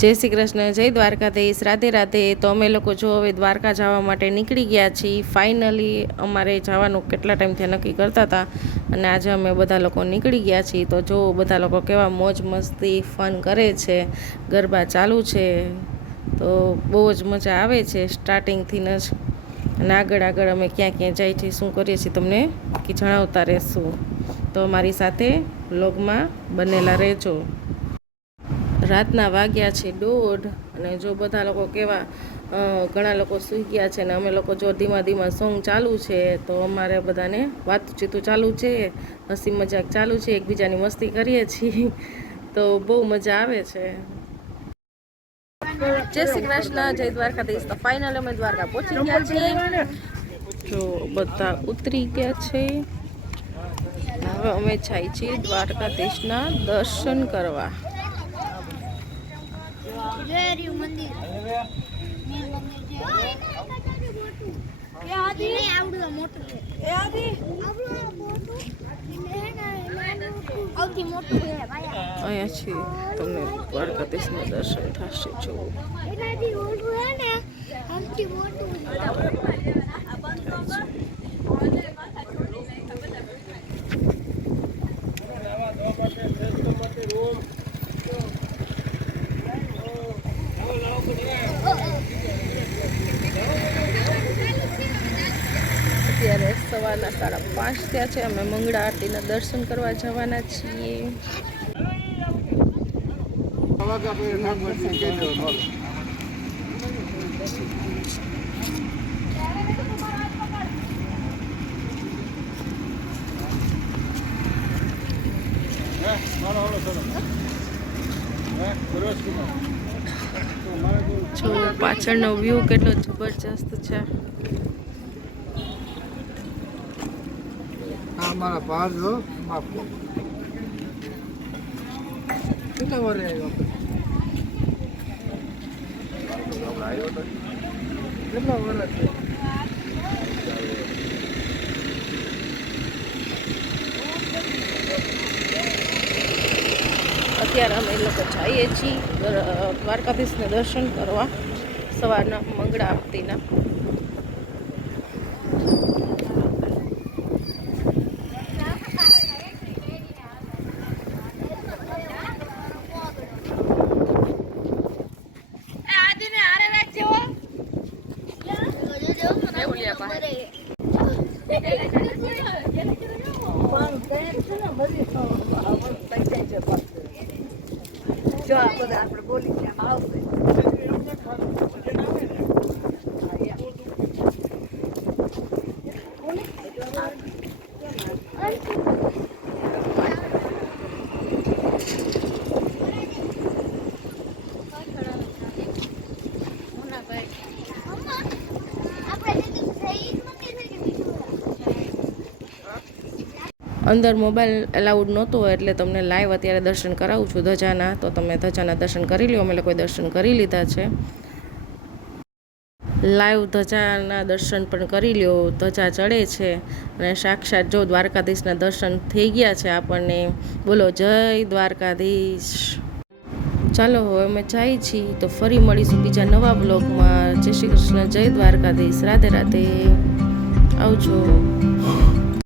જય શ્રી કૃષ્ણ, જય દ્વારકાધીશ, રાધે રાધે. તો અમે લોકો જો હવે દ્વારકા જવા માટે નીકળી ગયા છીએ. ફાઇનલી અમારે જવાનું કેટલા ટાઈમથી નક્કી કરતા હતા અને આજે અમે બધા લોકો નીકળી ગયા છીએ. તો જો બધા લોકો કેવા મોજ મસ્તી ફન કરે છે, ગરબા ચાલુ છે, તો બહુ જ મજા આવે છે સ્ટાર્ટિંગથી જ. અને આગળ આગળ અમે ક્યાં ક્યાં જાય છીએ, શું કરીએ છીએ તમને જણાવતા રહેશું. તો મારી સાથે વ્લોગમાં બનેલા રહેજો. રાતના વાગ્યા છે 1:30 અને જો બધા લોકો કેવા ઘણા લોકો સૂઈ ગયા છે અને અમે લોકો જો ધીમા ધીમા સોંગ ચાલુ છે. તો અમારે બધાને વાતચીતું ચાલુ છે, હસી મજાક ચાલુ છે, એકબીજાની મસ્તી કરીએ છીએ. તો બહુ મજા આવે છે. જય શ્રી કૃષ્ણ, જય દ્વારકાધીશ. તો ફાઇનલ અમે દ્વારકા પહોંચી ગયા છીએ. જો બધા ઉતરી ગયા છે. હવે અમે જાય છીએ દ્વારકાધીશના દર્શન કરવા. અહીંયા છે તમને દ્વારકાધીશના દર્શન થશે. જો અત્યારે સવારના 5:30 થયા છે. અમે મંગળા આરતીના દર્શન કરવા જવાના છીએ. જો પાછળનો વ્યૂ કેટલો જબરજસ્ત છે. મારા પાર જો કેટલા વાર આવ્યો કેટલા વાર અત્યારે અમે લોકો જઈએ છીએ દ્વારકાધીશને દર્શન કરવા સવારના મંગળા આરતીના. જો આપણે બોલી ગયા આવશે. અંદર મોબાઈલ એલાઉડ નહોતો એટલે તમને લાઈવ અત્યારે દર્શન કરાવું છું ધજાના. તો તમે ધજાના દર્શન કરી લો. અમે લોકોએ દર્શન કરી લીધા છે. લાઈવ ધજાના દર્શન પણ કરી લ્યો. ધજા ચડે છે અને સાક્ષાત જો દ્વારકાધીશના દર્શન થઈ ગયા છે આપણને. બોલો જય દ્વારકાધીશ. ચાલો હવે અમે જાય છીએ. તો ફરી મળીશું બીજા નવા બ્લોગમાં. જય શ્રી કૃષ્ણ, જય દ્વારકાધીશ, રાધે રાધે, આવજો.